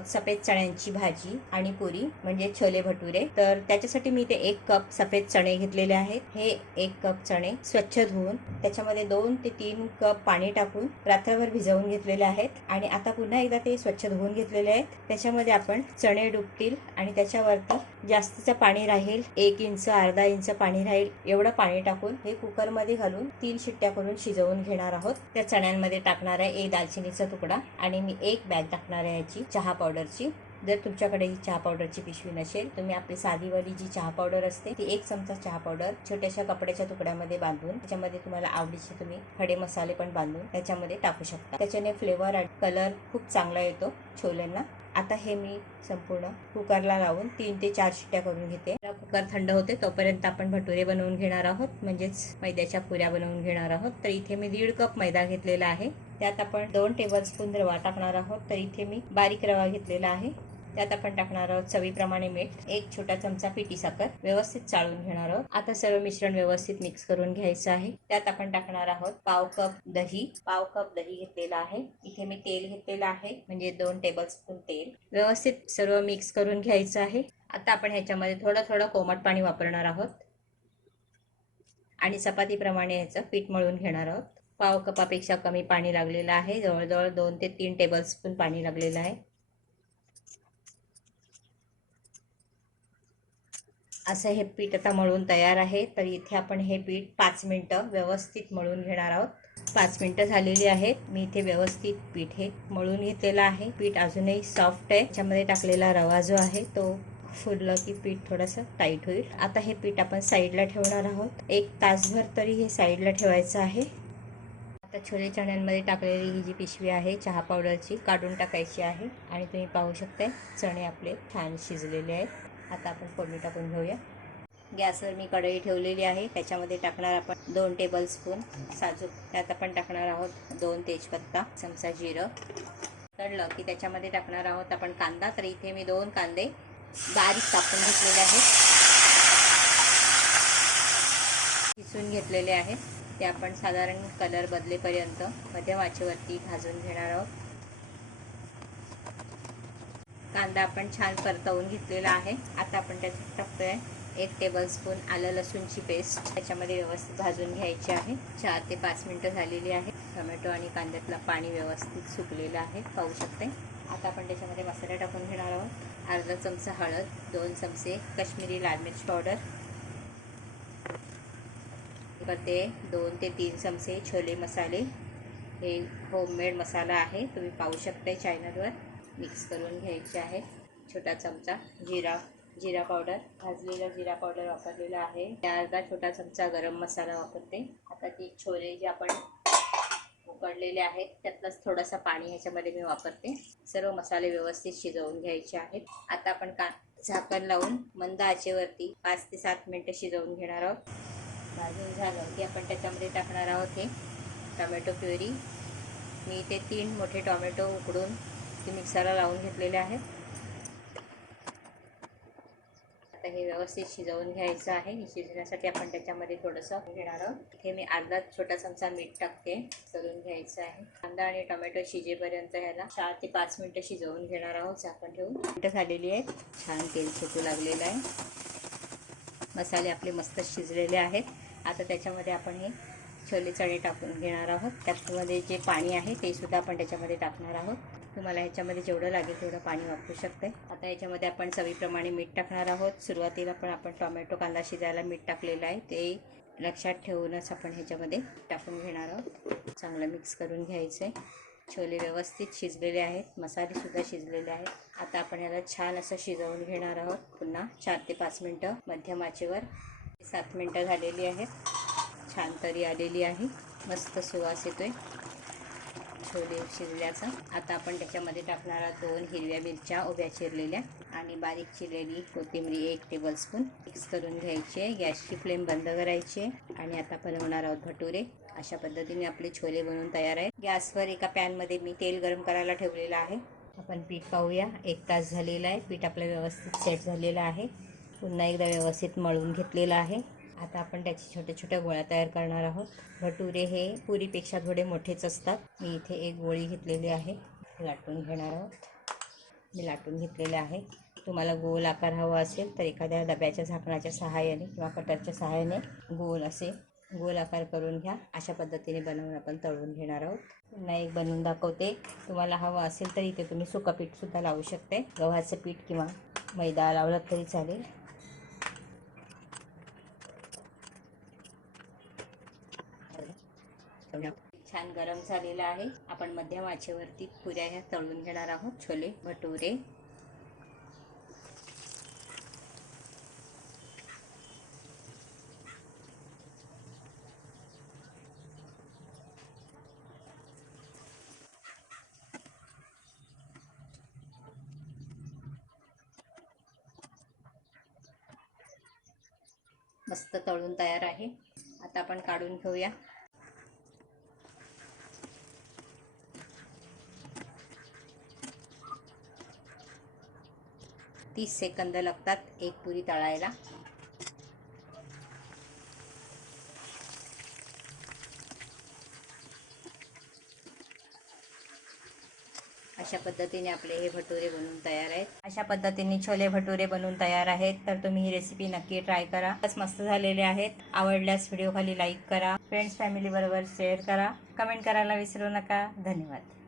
आहोत सफेद चण्यांची भाजी आणि पुरी म्हणजे छोले भटुरे। तर त्याच्यासाठी मी इथे 1 कप सफेद चणे घेतलेले आहेत। हे 1 कप चणे स्वच्छ धुवून त्याच्यामध्ये 2 ते 3 कप पाणी टाकून रात्रभर भिजवून घेतलेले आहेत आणि आता पुन्हा एकदा ते स्वच्छ धुवून घेतलेले आहेत। त्याच्यामध्ये आपण चणे डुबतील आणि त्याच्यावरती जास्तीचं पाणी राहील, 1 इंच अर्धा इंच पाणी राहील एवढं पाणी टाकून हे कुकरमध्ये घालून 3 शिट्ट्या करून शिजवून घेणार आहोत। त्या चण्यांमध्ये टाकणार आहे 1 दालचिनीचा तुकडा आणि मी 1 बॅग टाकणार आहे याची चहा पावडरची। जर तुमच्याकडे ही चहा पावडरची पिशवी नसेल तुम्ही आपली साधीवाली जी चहा पावडर असते ती 1 चमचा चहा पावडर छोट्याशा कपड्याच्या तुकड्यामध्ये बांधून त्याच्यामध्ये तुम्हाला आवडीचे तुम्ही खडे मसाले पण बांधून त्याच्यामध्ये टाकू शकता। त्याच्याने फ्लेवर आणि कलर खूप चांगला येतो छोल्यांना। आता हे मी संपूर्ण कुकरला लावून 3 ते 4 शिट्ट्या करून घेते। कुकर थंड होते तोपर्यंत आपण भटुरे बनवून घेणार आहोत, म्हणजेच मैद्याच्या पुऱ्या बनवून घेणार आहोत। तर इथे मी 1.5 कप मैदा घेतलेला आहे, त्यात आपण 2 टेबलस्पून रवा टाकणार आहोत। तर इथे मी बारीक रवा घेतलेला आहे। त्यात आपण टाकणार आहोत चवीप्रमाणे मीठ, 1 छोटा चमचा पिठी साखर, व्यवस्थित चाळून घेणार आहोत। आता सर्व मिश्रण व्यवस्थित मिक्स करून घ्यायचं आहे। त्यात आपण टाकणार आहोत पाव कप दही घेतलेला आहे। इथे मी तेल घेतलेलं आहे, म्हणजे 2 टेबलस्पून तेल। व्यवस्थित सर्व मिक्स करून घ्यायचं आहे। आता आपण ह्याच्यामध्ये थोडं थोडं कोमट पाणी वापरणार आहोत आणि चपातीप्रमाणे याचं पीठ मळून घेणार आहोत। पाव कपापेक्षा कमी पाणी लागलेलं आहे, जवळजवळ 2 ते 3 टेबलस्पून पाणी लागलेलं आहे। असं हे पीठ आता मळून तयार आहे। तर इथे आपण हे पीठ 5 मिनिटं व्यवस्थित मळून घेणार आहोत। 5 मिनिटं झालेली आहेत। मी इथे व्यवस्थित पीठ हे मळून घेतलेलं आहे। पीठ अजूनही सॉफ्ट आहे। त्याच्यामध्ये टाकलेला रवा जो आहे तो फुललं की पीठ थोडंसं टाईट होईल। आता हे पीठ आपण साईडला ठेवणार आहोत। 1 तासभर तरी हे साईडला ठेवायचं आहे। आता छोले चण्यांमध्ये टाकलेली ही जी पिशवी आहे चहा पावडरची काढून टाकायची आहे आणि तुम्ही पाहू शकता चणे आपले छान शिजलेले आहेत। आता आपण फोडणी टाकून घेऊया। गॅसवर मी कढई ठेवलेली आहे, त्याच्यामध्ये टाकणार आपण 2 टेबलस्पून साजूक, त्यात आपण टाकणार आहोत 2 तेजपत्ता, चमचा जिरं। तळलं की त्याच्यामध्ये टाकणार आहोत आपण कांदा। तर इथे मी 2 कांदे बारीक कापून घेतलेले आहेत, किसून घेतलेले आहेत। ते आपण साधारण कलर बदलेपर्यंत मध्यम आचेवरती भाजून घेणार आहोत। कांदा आपण छान परतवून घेतलेला आहे। आता आपण त्याच्यात टाकतोय 1 टेबलस्पून आलं लसूणची पेस्ट, त्याच्यामध्ये व्यवस्थित भाजून घ्यायची आहे। 4 ते 5 मिनिटं झालेली आहे। टोमॅटो आणि कांद्यातलं पाणी व्यवस्थित सुकलेलं आहे, पाहू शकते। आता आपण त्याच्यामध्ये मसाले टाकून घेणार आहोत। अर्धा चमचा हळद, 2 चमचे काश्मीरी लाल मिर्च पावडर, ते 2 ते 3 चमचे छोले मसाले, हे होममेड मसाला आहे, तुम्ही पाहू शकता चॅनलवर। मिक्स करून घ्यायचे आहे। छोटा चमचा जिरा पावडर, भाजलेला जिरा पावडर वापरलेला आहे। अर्धा छोटा चमचा गरम मसाला वापरते। आता ती छोले जे आपण उकडलेले आहेत त्यातलंच थोडासा पाणी ह्याच्यामध्ये मी वापरते। सर्व मसाले व्यवस्थित शिजवून घ्यायचे आहेत। आता आपण झाकण लावून मंद आचेवरती 5 ते 7 मिनिटं शिजवून घेणार आहोत। भाजून झालं की आपण त्याच्यामध्ये टाकणार आहोत हे टोमॅटो प्युरी। मी इथे 3 मोठे टोमॅटो उकडून ते मिक्सरला लावून घेतलेले आहेत। आता हे व्यवस्थित शिजवून घ्यायचं आहे। शिजण्यासाठी आपण त्याच्यामध्ये थोडंसं घेणार आहोत। इथे मी अर्धा छोटा चमचा मीठ टाकते, करून घ्यायचं आहे। कांदा आणि टोमॅटो शिजेपर्यंत ह्याला 4 ते 5 मिनिटं शिजवून घेणार आहोत झाकण ठेवून। मिनिटं झालेली आहेत, छान तेल सुटू लागलेलं आहे। मसाले आपले मस्त शिजलेले आहेत। आता त्याच्यामध्ये आपण हे छोले चणे टाकून घेणार आहोत। त्याच्यामध्ये जे पाणी आहे ते सुद्धा आपण त्याच्यामध्ये टाकणार आहोत। तुम्हाला ह्याच्यामध्ये जेवढं लागेल तेवढं पाणी वापरू शकते। आता याच्यामध्ये आपण चवीप्रमाणे मीठ टाकणार आहोत। सुरुवातीला पण आपण टोमॅटो कांदा शिजायला मीठ टाकलेलं आहे, ते लक्षात ठेवूनच आपण ह्याच्यामध्ये टाकून घेणार आहोत। चांगलं मिक्स करून घ्यायचं आहे। छोले व्यवस्थित शिजलेले आहेत, मसाले सुद्धा शिजलेले आहेत। आता आपण याला छान असं शिजवून घेणार आहोत। पुन्हा 4 ते 5 मिनिटं मध्यम आचेवर। 7 मिनिटं झालेली आहेत, छान तरी आलेली आहे, मस्त सुवास येतोय छोले शिजल्याचा। आता आपण त्याच्यामध्ये टाकणार आहोत 2 हिरव्या मिरच्या उभ्या चिरलेल्या आणि बारीक चिरलेली कोथिंबीर 1 टेबलस्पून। मिक्स करून घ्यायचे, गॅसची फ्लेम बंद करायची आणि आता बनवणार आहोत भटुरे। अशा पद्धतीने आपले छोले बनवून तयार आहे। गॅसवर एका पॅनमध्ये मी तेल गरम करायला ठेवलेलं आहे। आपण पीठ पाहूया। 1 तास झालेला आहे, पीठ आपलं व्यवस्थित सेट झालेलं आहे। पुन्हा एकदा व्यवस्थित मळून घेतलेलं आहे। आता आपण त्याचे छोटे छोटे गोळ्या तयार करणार आहोत। भटुरे हे पुरीपेक्षा थोडे मोठेच असतात। मी इथे 1 गोळी घेतलेली आहे, लाटून घेणार आहोत। मी लाटून घेतलेले आहे. तुम्हाला गोल आकार हवा असेल तर एखाद्या डब्याच्या झाकणाच्या सहाय्याने किंवा कटरच्या सहाय्याने गोल आकार करून घ्या. अशा पद्धतीने बनवून आपण तळून घेणार आहोत. पुन्हा एक बनवून दाखवते. तुम्हाला हवं असेल तर इथे तुम्ही सुकं पीठसुद्धा लावू शकते. गव्हाचं पीठ किंवा मैदा लावला तरी चालेल. छान गरम झालेला आहे. आपण मध्यम आचेवरती पुऱ्या ह्या तळून घेणार आहोत. छोले भटुरे. मस्त तळून तयार आहे. आता आपण काढून घेऊया. 30 सेकंद लागतात एक पुरी तळायला. अशा पद्धतीने आपले हे भटुरे बनवून तयार आहेत. अशा पद्धतीने छोले भटुरे बनवून तयार आहेत. तर तुम्ही ही रेसिपी नक्की ट्राय करा. मस्त झालेले आहेत. आवडल्यास व्हिडिओ खाली लाईक करा. फ्रेंड्स फॅमिली बरोबर शेअर करा. कमेंट करायला विसरू नका. धन्यवाद.